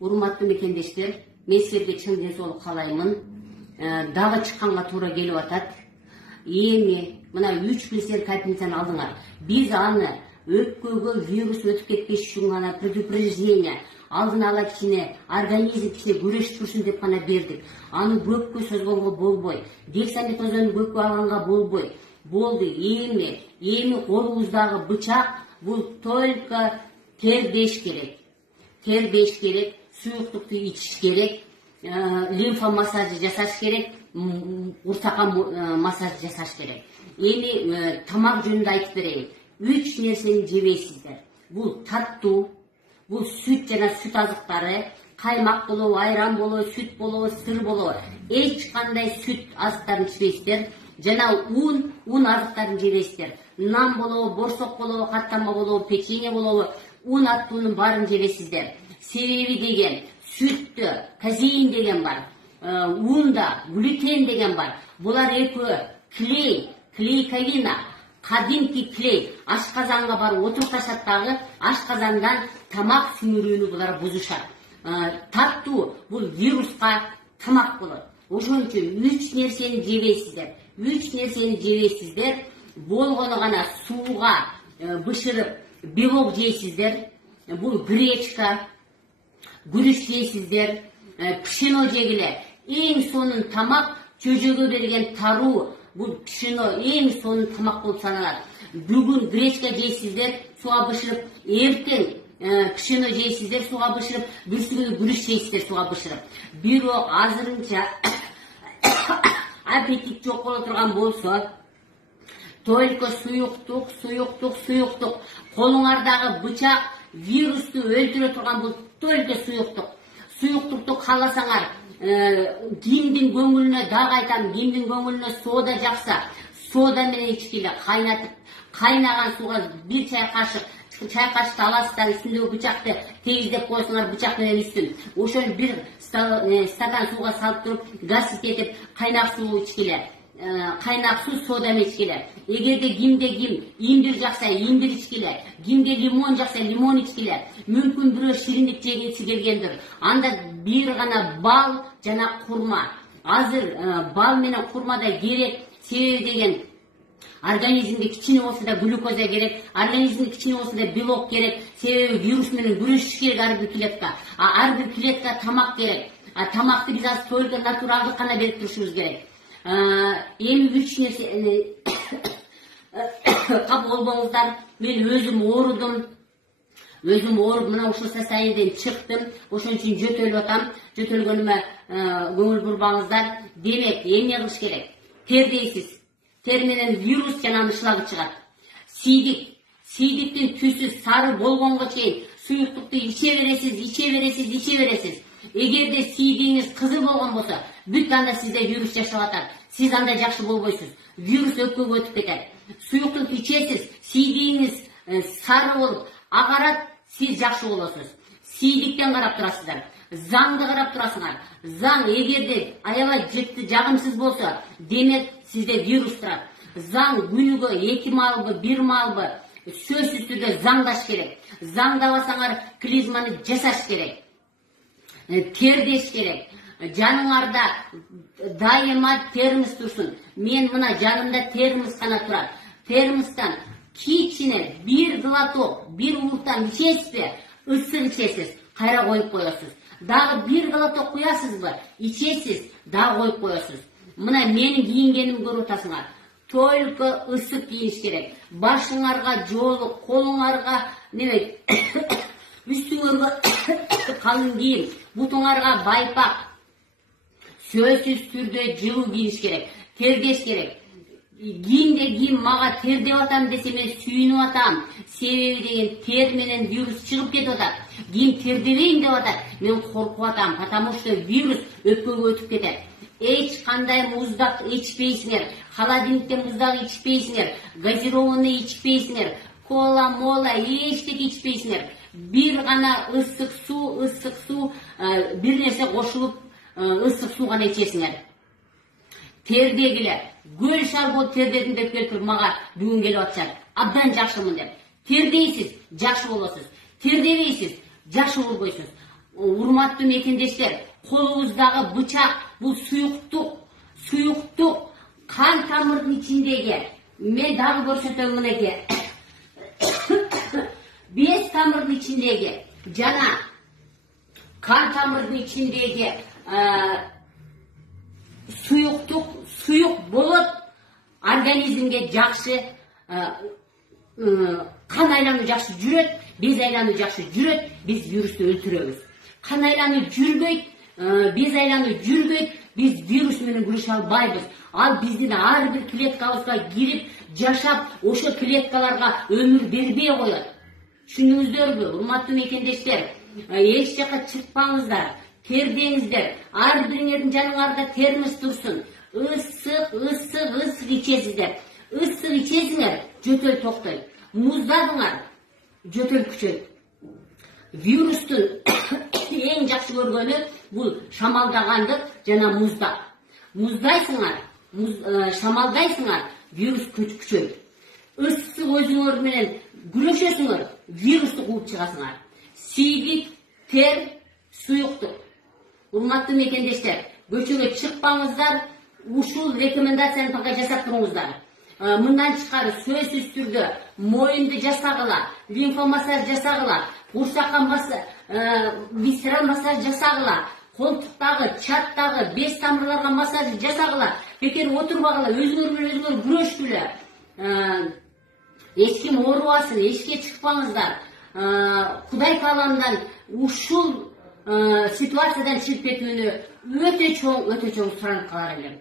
Урматтуу мекендештер, мен силерге чын денсаулык каалаймын. Дагы чыкканга туура келип атат. Эми мына 3 күн силер капельницаны алдыңар. Биз аны өпкөгө вирус өтүп кетпеш үчүн гана предупреждение, алдын ала кичине организм кичине күрөшүп турсун деп гана бердик. Аны көпкө созгонго болбой, дексаметазон көпкө алганга болбой. Болду. Эми колубуздагы бычак бул только тердеш керек. Тердеш керек, суюктукту ичиш керек, лимфа массажы жасаш керек, урсакка массаж жасаш керек. Эми тамак жөнүндө айтып берейин. 3 нерсени жебейсиздер. Бул таттуу, бул сүт жана сүт азыктары, каймак болобу, айран болобу, сүт болобу, сыр болобу, эч кандай сүт азыктарын ичпейсиздер. Жана un азыктарын жебейсиздер. Нан болобу, борсок болобу, каттама болобу, печенье болобу, un аттуунун баарын жебейсиздер. Себеби деген сүттө казеин деген бар, унда глютен деген бар. Булар экөө клейковина, кадимки клей. Ашказанга барып отурташат дагы, ашказандан тамак сіңирүүнү булар бузушат. Таттуу бул вируска тамак болот. Ошон үчүн 3 нерсени жебейсиздер. 3 нерсени жебейсиздер. Болгону гана сууга бышырып белок жейсиздер. Бул гречка, гүрүч жейсиздер, пшено жегиле. Эң сонун тамак чөжөгө берген таруу. Бул пшено эң сонун тамак болуп саналат. Бүгүн гречка жейсиздер, сууга бышырып, эртең пшено жейсиздер, сууга бышырып, бүрсүгүнү гүрүч жейсиздер, сууга бышырып. Бирок азырынча аппетит жок боло турган болсо, только суюктук. Колуңардагы бычак вирусту өлтүрө турган бул только суюктук. Суюктукту кааласаңар, кимдин көңүлүнө дагы айтам, кимдин көңүлүнө сода жакса, сода менен ичкиле, кайнатып, кайнаган сууга 1 чай кашыкты аласыздар, үстүндөгү бычакты тегиздеп коесуңар, бычак менен үстүн. Ошону 1 стакан сууга салып туруп, гаситетип, кайнак суу ичкиле. Кайнак суу сода менен ичкиле. Эгерде кимде имбир жакса, имбир ичкиле. Кимде лимон жакса, лимон ичкиле. Мүмкүн бирөө шириндик жегиси келгендир. Анда бир гана бал жана курма. Азыр бал менен курмада керек, себеби деген организмге кичине болсо да глюкоза керек, организмге кичине болсо да белок керек. Себеби вирус менен күрөшүш керек ар бир клетка. Ар бир клетка тамак керек. Тамакты биз азыр только натуралдык гана берип турушубуз керек. Эми 3 нерсени кабыл болбоңуздар. Мен өзүм оорудум, мына ушул состояниеден чыктым. Ошон үчүн жөтөлүп атам. Жөтөлгөнүмө көңүл бурбаңыздар. Демек, эмне кылыш керек? Тердейсиз. Тер менен вирус жана ышлагы чыгат. Сийдиктин түсү сары болгонго чейин суюктукту иче бересиз. Эгерде сийдиңиз кызыл болгон болсо, бүт анда сизде вирус жашап атат. Сиз анда жакшы болбойсуз. Вирус өпкөгө өтүп кетет. Суюктук ичесиз, сийдиңиз сары болуп, агарат, сиз жакшы болосуз. Сийдиктен карап турасыздар. Заңды карап турасыңар. Заң эгерде аябай жагымсыз болсо, демек сизде вирус турат. Заң күнүгө 2 маалбы, 1 маалбы, сөзсүз түрдө заңдаш керек. Заңдабасаңар клизманы жасаш керек. Тердеш керек. Жаныңарда дайыма термос турсун. Мен мына жанымда термос гана турат. Термостан кичине 1 глоток, 1 уртан ичесизби, ысык ичесиз, кайра коюп коесуз. Дагы 1 глоток куясызбы, ичесиз, дагы коюп коесуз. Мына менин кийингенимди көрүп атасыңар. Только ысык кийиш керек. Башыңарга жоолук, колуңарга неме үстүңөргө калың кийим, бутуңарга байпак, сөзсүз түрдө жылуу кийиш керек, тердеш керек. Кийимде кийим мага тердеп атам десе мен сүйүнүп атам. Себеби деген тер менен вирус чыгып кетип атат. Кийим тердебейм деп атат. Мен коркуп атам, потому что вирус өпкөгө өтүп кетет. Эч кандай муздак ичпейсиңер, холодильниктен муздак ичпейсиңер, газированный ичпейсиңер, кола, мола, эчтеке ичпейсиңер. Бир гана ысык суу, бир нерсе кошулуп, ысык суу гана ичесиңер. Тердегиле, гөл шар болуп тердедим деп келип мага бүгүн келип атышат. Абдан жакшымын деп. Тердейсиз, жакшы болосуз. Тердебейсиз, жакшы көрбөйсүз. Урматтуу мекендештер, колуңуздагы бычак бул суюктук кан тамырдын ичиндеги, мен дагы көрсөтөм мынакей. Без тамырдын ичиндеги жана kan тамырдын ичиндеги суюк болот, организмге жакшы kan айлануу жакшы жүрөт, без айлануу жакшы жүрөт, биз вирусту өлтүрөбүз. Kan айлануу жүрбөйт, без айлануу жүрбөйт, биз вирус менен күрөшө албайбыз. Ал биздин ар бир клеткабызга кирип, жашап, ошо клеткаларга өмүр бербей коет. Түшүндүңүздөрбү, урматтуу мекендештер? Эч жака чыкпаңыздар, тердеңиздер. Ар бириңердин жаныңарда термос турсун. Ысык ичесиздер. Ысык ичесиңер, жөтөл токтойт. Муздадыңар, жөтөл күчөйт. Вирустун эң жакшы көргөнү бул шамалдагандык жана муздак. Муздайсыңар, шамалдайсыңар, вирус күчөйт. Ысык өзүңөр менен күрөшөсүңөр, вирусту кууп чыгасыңар. Сийдик, тер, суюктук. Урматтуу мекендештер, көчөгө чыкпаңыздар, ушул рекомендацияны пака жасап туруңуздар. Мындан тышкары сөзсүз түрдө моюнду жасагыла, лимфомассаж жасагыла, курсакка висцераль массаж жасагыла, колтуктагы, чаттагы, без тамырларга массаж жасагыла. Бекер отурбагыла, өзүңөр менен өзүңөр күрөшкүлө. Эч ким оорубасын, эчке чыкпаңыздар. Кудай каалагандан ушул ситуациядан чыгып кетүүнү өтө чоң суранып калар элем.